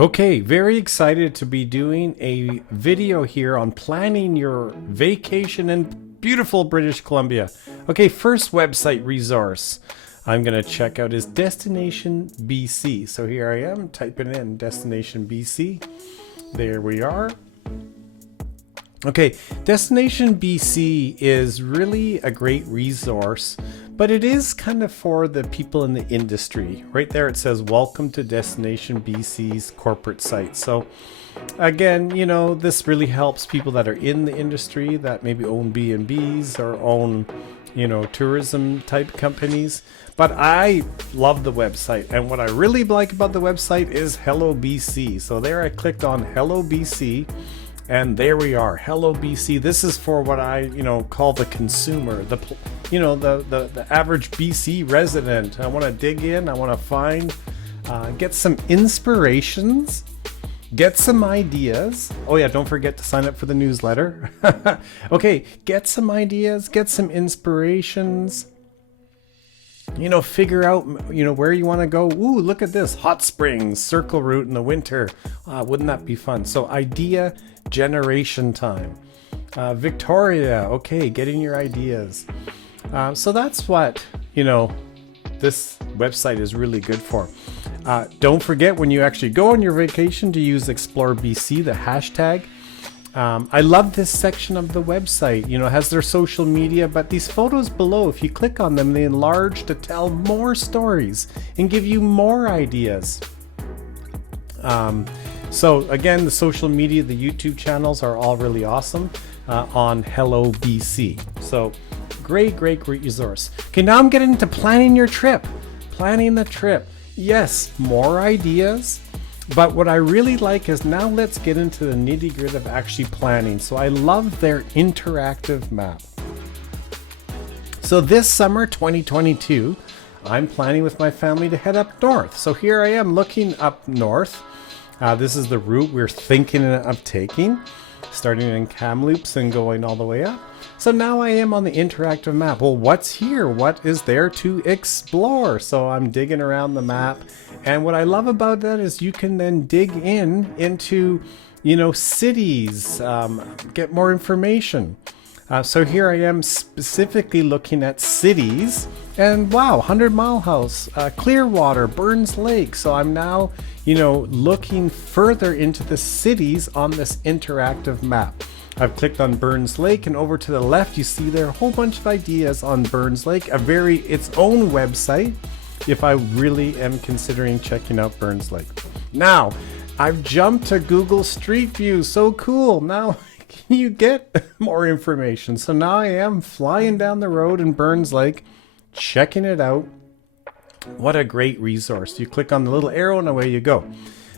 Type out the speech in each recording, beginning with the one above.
Okay, very excited to be doing a video here on planning your vacation in beautiful British Columbia. Okay, first website resource I'm going to check out is Destination BC. So here I am typing in Destination BC. There we are. Okay, Destination BC is really a great resource, but it is kind of for the people in the industry. Right there it says, welcome to Destination BC's corporate site. So again, you know, this really helps people that are in the industry that maybe own B&Bs or own, you know, tourism type companies. But I love the website, and what I really like about the website is Hello BC. So there I clicked on Hello BC. And there we are, Hello BC. This is for what I, call the consumer, the average BC resident. I want to dig in. I want to find, get some inspirations, get some ideas. Oh yeah, don't forget to sign up for the newsletter. Okay, get some ideas, get some inspirations. Figure out, where you want to go. Ooh, look at this, hot springs, circle route in the winter. Wouldn't that be fun? So idea generation time. Victoria, okay, getting your ideas. So that's what, this website is really good for. Don't forget when you actually go on your vacation to use Explore BC, the hashtag. I love this section of the website. It has their social media, but these photos below, if you click on them, they enlarge to tell more stories and give you more ideas. So again, the social media, the YouTube channels are all really awesome on Hello BC. So great resource. Okay, now I'm getting into planning your trip. Planning the trip. Yes, more ideas. But what I really like is now let's get into the nitty-gritty of actually planning. So I love their interactive map. So this summer 2022, I'm planning with my family to head up north. So here I am looking up north. This is the route we're thinking of taking, starting in Kamloops and going all the way up. So now I am on the interactive map. Well, what's here? What is there to explore? So I'm digging around the map. And what I love about that is you can then dig into, cities, get more information. So here I am specifically looking at cities, and wow, 100 Mile House, Clearwater, Burns Lake. So I'm now, looking further into the cities on this interactive map. I've clicked on Burns Lake, and over to the left you see there a whole bunch of ideas on Burns Lake, its own website if I really am considering checking out Burns Lake. Now, I've jumped to Google Street View. So cool. Now can you get more information? So now I am flying down the road in Burns Lake, checking it out. What a great resource. You click on the little arrow and away you go.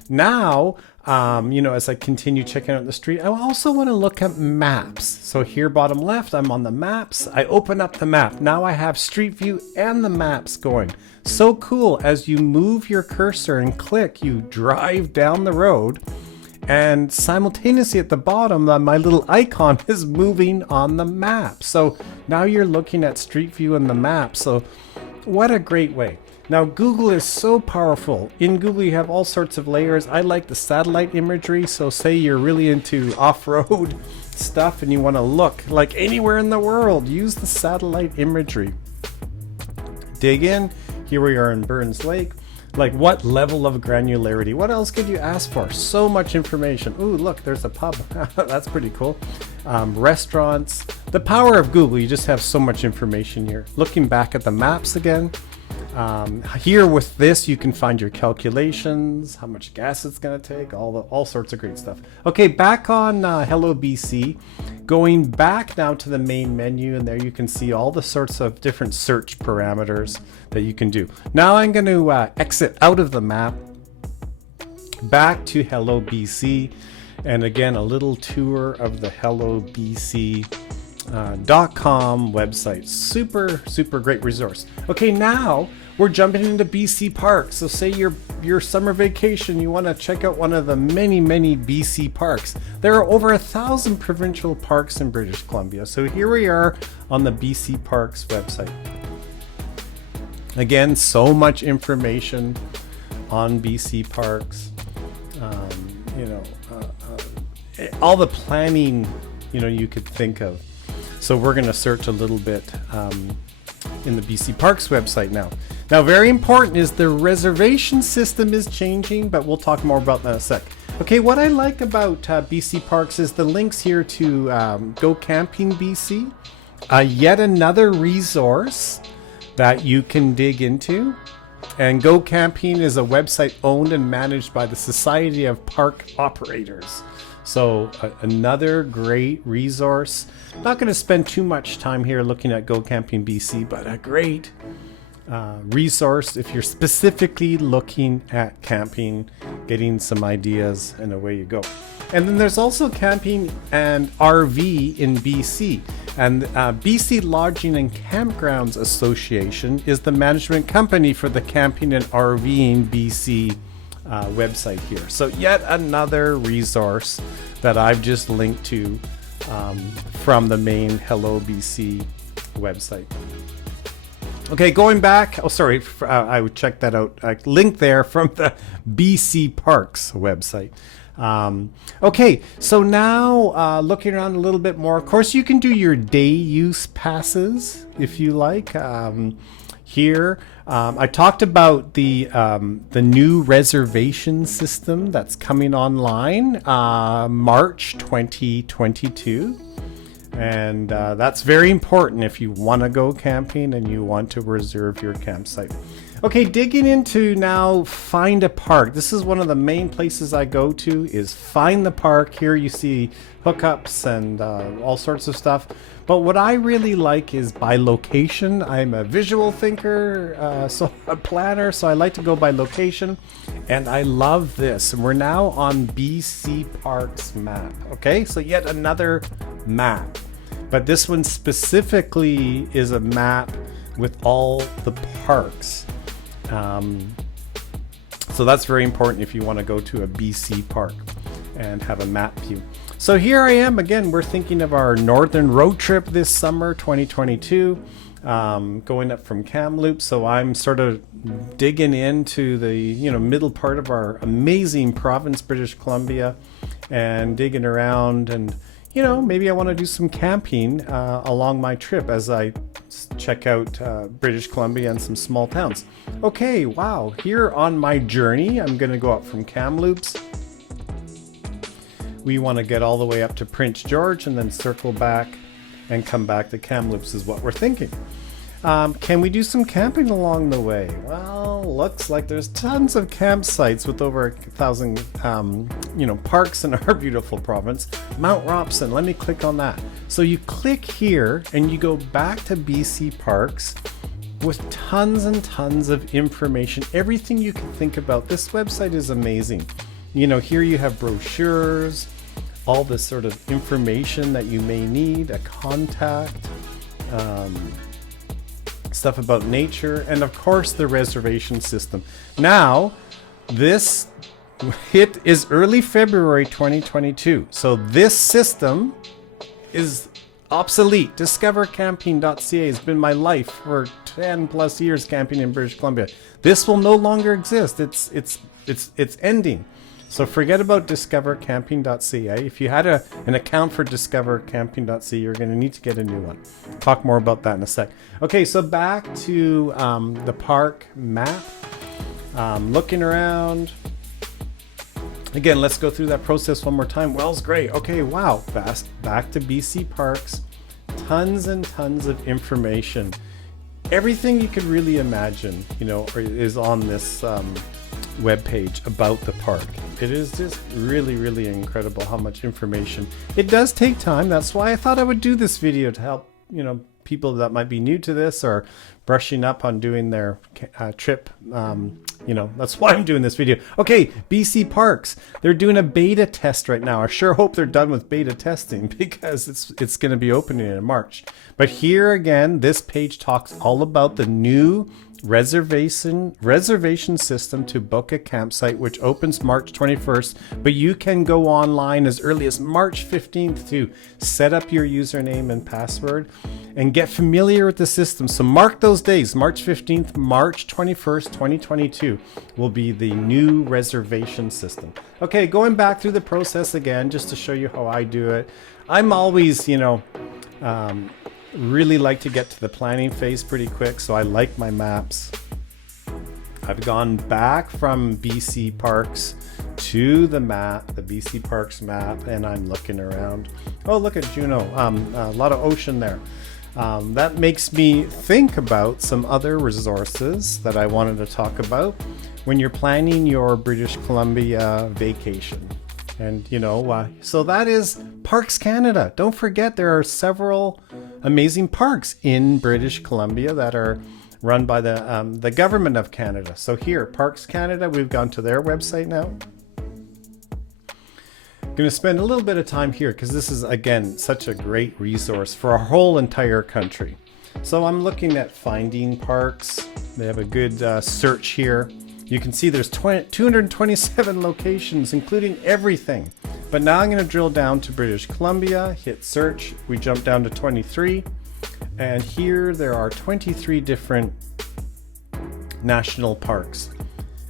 Now, as I continue checking out the street, I also want to look at maps. So here, bottom left, I'm on the maps. I open up the map. Now I have Street View and the maps going. So cool. As you move your cursor and click, you drive down the road, and simultaneously at the bottom, my little icon is moving on the map. So now you're looking at Street View and the map. So what a great way. Now, Google is so powerful. In Google, you have all sorts of layers. I like the satellite imagery. So say you're really into off-road stuff and you want to look like anywhere in the world, use the satellite imagery. Dig in. Here we are in Burns Lake. Like, what level of granularity? What else could you ask for? So much information. Ooh, look, there's a pub. That's pretty cool. Restaurants. The power of Google, you just have so much information here. Looking back at the maps again. Here with this, you can find your calculations, how much gas it's going to take, all sorts of great stuff. Okay, back on Hello BC. Going back now to the main menu, and there you can see all the sorts of different search parameters that you can do. Now I'm going to exit out of the map, back to Hello BC, and again a little tour of the Hello BC .com website. Super great resource. Okay, now we're jumping into BC parks. So say your summer vacation, you want to check out one of the many BC parks. There are over 1,000 provincial parks in British Columbia. So here we are on the BC Parks website. Again, so much information on BC parks. you know, all the planning, you know, you could think of. So we're going to search a little bit in the BC Parks website now. Now, very important is the reservation system is changing, but we'll talk more about that in a sec. Okay, what I like about BC Parks is the links here to Go Camping BC, yet another resource that you can dig into. And Go Camping is a website owned and managed by the Society of Park Operators. So another great resource. Not going to spend too much time here looking at Go Camping BC, but a great resource if you're specifically looking at camping, getting some ideas, and away you go. And then there's also Camping and RV in BC. And BC Lodging and Campgrounds Association is the management company for the Camping and RVing BC website here. So yet another resource that I've just linked to from the main Hello BC website. Okay, going back. Oh, sorry, I would check that out. Link there from the BC Parks website. Okay, so now looking around a little bit more. Of course, you can do your day use passes if you like. Here, I talked about the new reservation system that's coming online March 2022. And that's very important if you want to go camping and you want to reserve your campsite. Okay, digging into now Find a Park. This is one of the main places I go to is Find the Park. Here you see hookups and all sorts of stuff. But what I really like is by location. I'm a visual thinker, so a planner, so I like to go by location. And I love this. And we're now on BC Parks map. Okay, so yet another map. But this one specifically is a map with all the parks. So that's very important if you want to go to a BC park and have a map view. So here I am again. We're thinking of our northern road trip this summer 2022, going up from Kamloops. So I'm sort of digging into the middle part of our amazing province, British Columbia, and digging around, and maybe I want to do some camping along my trip as I check out British Columbia and some small towns. Okay, wow, here on my journey, I'm going to go up from Kamloops. We want to get all the way up to Prince George and then circle back and come back to Kamloops is what we're thinking. Can we do some camping along the way? Well, looks like there's tons of campsites with over 1,000 parks in our beautiful province. Mount Robson, let me click on that. So you click here and you go back to BC Parks with tons and tons of information, everything you can think about. This website is amazing. Here you have brochures, all this sort of information that you may need, a contact, stuff about nature, and of course the reservation system. Now, this hit is early February 2022, so this system is obsolete. DiscoverCamping.ca has been my life for 10 plus years camping in British Columbia. This will no longer exist. It's ending. So forget about DiscoverCamping.ca. If you had an account for DiscoverCamping.ca, you're going to need to get a new one. Talk more about that in a sec. Okay, so back to the park map. Looking around. Again, let's go through that process one more time. Well's great. Okay, wow. Back to BC Parks. Tons and tons of information. Everything you could really imagine, is on this webpage about the park. It is just really, really incredible how much information. It does take time. That's why I thought I would do this video to help, people that might be new to this or brushing up on doing their trip. That's why I'm doing this video. Okay, BC Parks. They're doing a beta test right now. I sure hope they're done with beta testing because it's going to be opening in March. But here again, this page talks all about the new reservation system to book a campsite, which opens March 21st, but you can go online as early as March 15th to set up your username and password. and get familiar with the system. So mark those days. March 15th, March 21st, 2022 will be the new reservation system. Okay, going back through the process again, just to show you how I do it. I'm always, really like to get to the planning phase pretty quick, so I like my maps. I've gone back from BC Parks to the map, the BC Parks map, and I'm looking around. Oh, look at Juneau. A lot of ocean there. That makes me think about some other resources that I wanted to talk about when you're planning your British Columbia vacation. And so that is Parks Canada. Don't forget, there are several amazing parks in British Columbia that are run by the government of Canada. So here, Parks Canada, we've gone to their website now. I'm going to spend a little bit of time here because this is, again, such a great resource for our whole entire country. So I'm looking at finding parks. They have a good search here. You can see there's 227 locations, including everything. But now I'm going to drill down to British Columbia, hit search. We jump down to 23. And here there are 23 different national parks.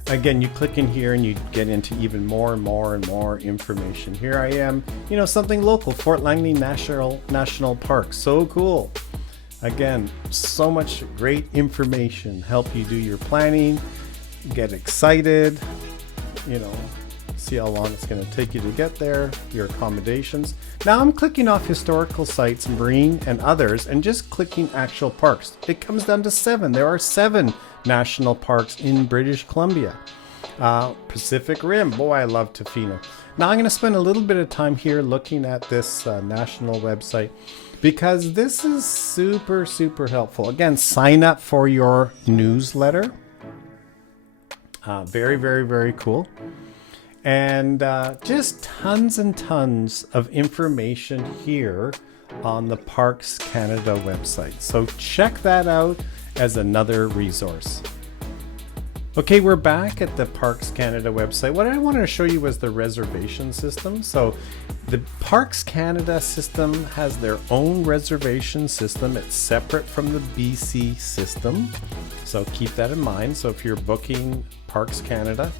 Again, you click in here and you get into even more and more and more information. Here I am, something local, Fort Langley National Park. So cool. Again, so much great information. Help you do your planning, get excited, see how long it's going to take you to get there, your accommodations. Now I'm clicking off historical sites, marine and others, and just clicking actual parks. It comes down to 7. There are 7 national parks in British Columbia. Pacific Rim, boy, I love Tofino. Now I'm going to spend a little bit of time here looking at this national website because this is super, super helpful. Again, sign up for your newsletter. Very, very, very cool. And just tons and tons of information here on the Parks Canada website. So check that out as another resource. Okay, we're back at the Parks Canada website. What I wanted to show you was the reservation system. So the Parks Canada system has their own reservation system. It's separate from the BC system. So keep that in mind. So if you're booking Parks Canada,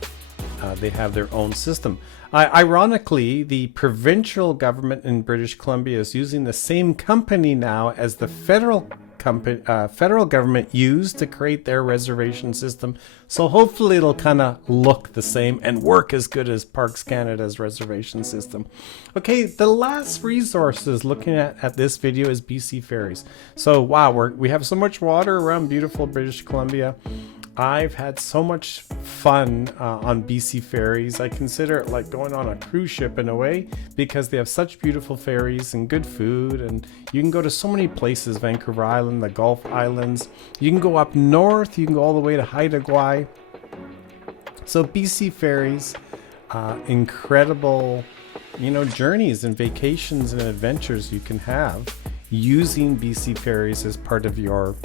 they have their own system. Ironically, the provincial government in British Columbia is using the same company now as the federal government used to create their reservation system. So hopefully it'll kind of look the same and work as good as Parks Canada's reservation system. Okay, the last resources looking at this video is BC Ferries. So wow, we have so much water around beautiful British Columbia. I've had so much fun on BC Ferries. I consider it like going on a cruise ship in a way because they have such beautiful ferries and good food, and you can go to so many places, Vancouver Island, the Gulf Islands. You can go up north, you can go all the way to Haida Gwaii. So BC Ferries, incredible, journeys and vacations and adventures you can have using BC Ferries as part of your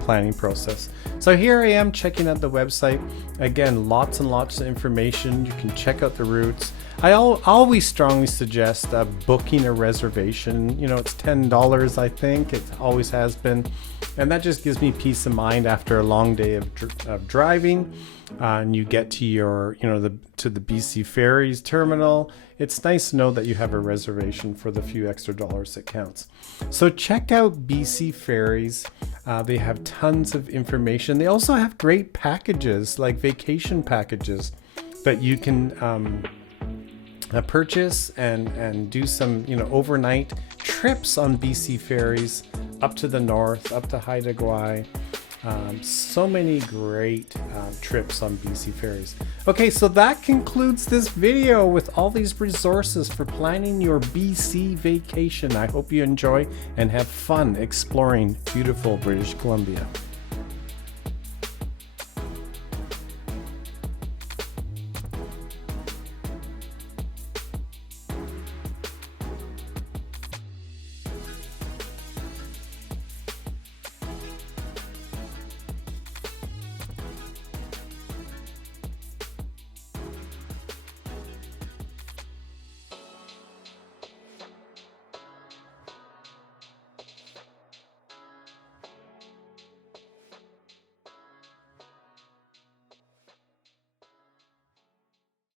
planning process. So here I am checking out the website. Again, lots and lots of information. You can check out the routes. I always strongly suggest booking a reservation. It's $10, I think. It always has been. And that just gives me peace of mind after a long day of driving. And you get to your, to the BC Ferries terminal. It's nice to know that you have a reservation for the few extra dollars that counts. So check out BC Ferries. They have tons of information. They also have great packages, like vacation packages that you can purchase and do some overnight trips on BC Ferries up to the north, up to Haida Gwaii. So many great trips on BC Ferries. Okay, so that concludes this video with all these resources for planning your BC vacation. I hope you enjoy and have fun exploring beautiful British Columbia.